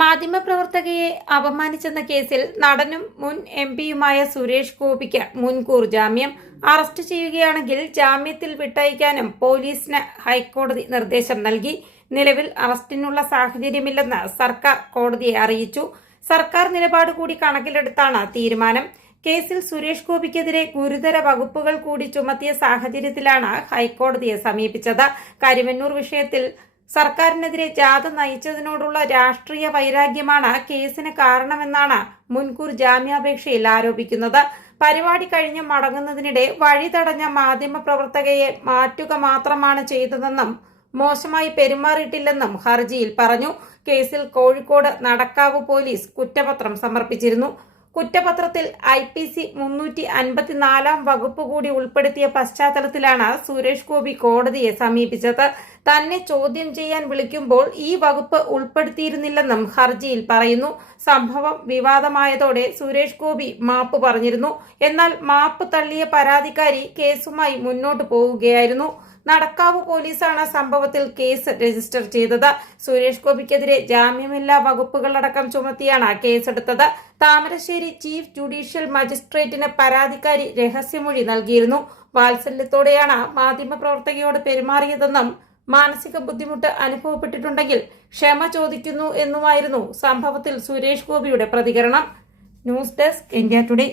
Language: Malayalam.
മാധ്യമപ്രവർത്തകയെ അപമാനിച്ചെന്ന കേസിൽ നടനും മുൻ എംപിയുമായ സുരേഷ് ഗോപിക്ക് മുൻകൂർ ജാമ്യം. അറസ്റ്റ് ചെയ്യുകയാണെങ്കിൽ ജാമ്യത്തിൽ വിട്ടയക്കാനും പോലീസിന് ഹൈക്കോടതി നിർദ്ദേശം നൽകി. നിലവിൽ അറസ്റ്റിനുള്ള സാഹചര്യമില്ലെന്ന് സർക്കാർ കോടതിയെ അറിയിച്ചു. സർക്കാർ നിലപാട് കൂടി കണക്കിലെടുത്താണ് തീരുമാനം. കേസിൽ സുരേഷ് ഗോപിക്കെതിരെ ഗുരുതര വകുപ്പുകൾ കൂടി ചുമത്തിയ സാഹചര്യത്തിലാണ് ഹൈക്കോടതിയെ സമീപിച്ചത്. കരിവന്നൂർ വിഷയത്തിൽ സർക്കാരിനെതിരെ ജാഥ നയിച്ചതിനോടുള്ള രാഷ്ട്രീയ വൈരാഗ്യമാണ് കേസിന് കാരണമെന്നാണ് മുൻകൂർ ജാമ്യാപേക്ഷയിൽ ആരോപിക്കുന്നത്. പരിപാടി കഴിഞ്ഞ് മടങ്ങുന്നതിനിടെ വഴി തടഞ്ഞ മാധ്യമപ്രവർത്തകയെ മാറ്റുക മാത്രമാണ് ചെയ്തതെന്നും മോശമായി പെരുമാറിയിട്ടില്ലെന്നും ഹർജിയിൽ പറഞ്ഞു. കേസിൽ കോഴിക്കോട് നടക്കാവ് പോലീസ് കുറ്റപത്രം സമർപ്പിച്ചിരുന്നു. കുറ്റപത്രത്തിൽ IPC 354 വകുപ്പ് കൂടി ഉൾപ്പെടുത്തിയ പശ്ചാത്തലത്തിലാണ് സുരേഷ് ഗോപി കോടതിയെ സമീപിച്ചത്. തന്നെ ചോദ്യം ചെയ്യാൻ വിളിക്കുമ്പോൾ ഈ വകുപ്പ് ഉൾപ്പെടുത്തിയിരുന്നില്ലെന്നും ഹർജിയിൽ പറയുന്നു. സംഭവം വിവാദമായതോടെ സുരേഷ് ഗോപി മാപ്പ് പറഞ്ഞിരുന്നു. എന്നാൽ മാപ്പ് തള്ളിയ പരാതിക്കാരി കേസുമായി മുന്നോട്ടു പോവുകയായിരുന്നു. നടക്കാവ് പോലീസാണ് സംഭവത്തിൽ കേസ് രജിസ്റ്റർ ചെയ്തത്. സുരേഷ് ഗോപിക്കെതിരെ ജാമ്യമില്ലാ വകുപ്പുകളടക്കം ചുമത്തിയാണ് കേസെടുത്തത്. താമരശ്ശേരി ചീഫ് ജുഡീഷ്യൽ മജിസ്ട്രേറ്റിന് പരാതിക്കാരി രഹസ്യമൊഴി നൽകിയിരുന്നു. വാത്സല്യത്തോടെയാണ് മാധ്യമപ്രവർത്തകയോട് പെരുമാറിയതെന്നും മാനസിക ബുദ്ധിമുട്ട് അനുഭവപ്പെട്ടിട്ടുണ്ടെങ്കിൽ ക്ഷമ ചോദിക്കുന്നു എന്നുമായിരുന്നു സംഭവത്തിൽ സുരേഷ് ഗോപിയുടെ പ്രതികരണം. News desk India today.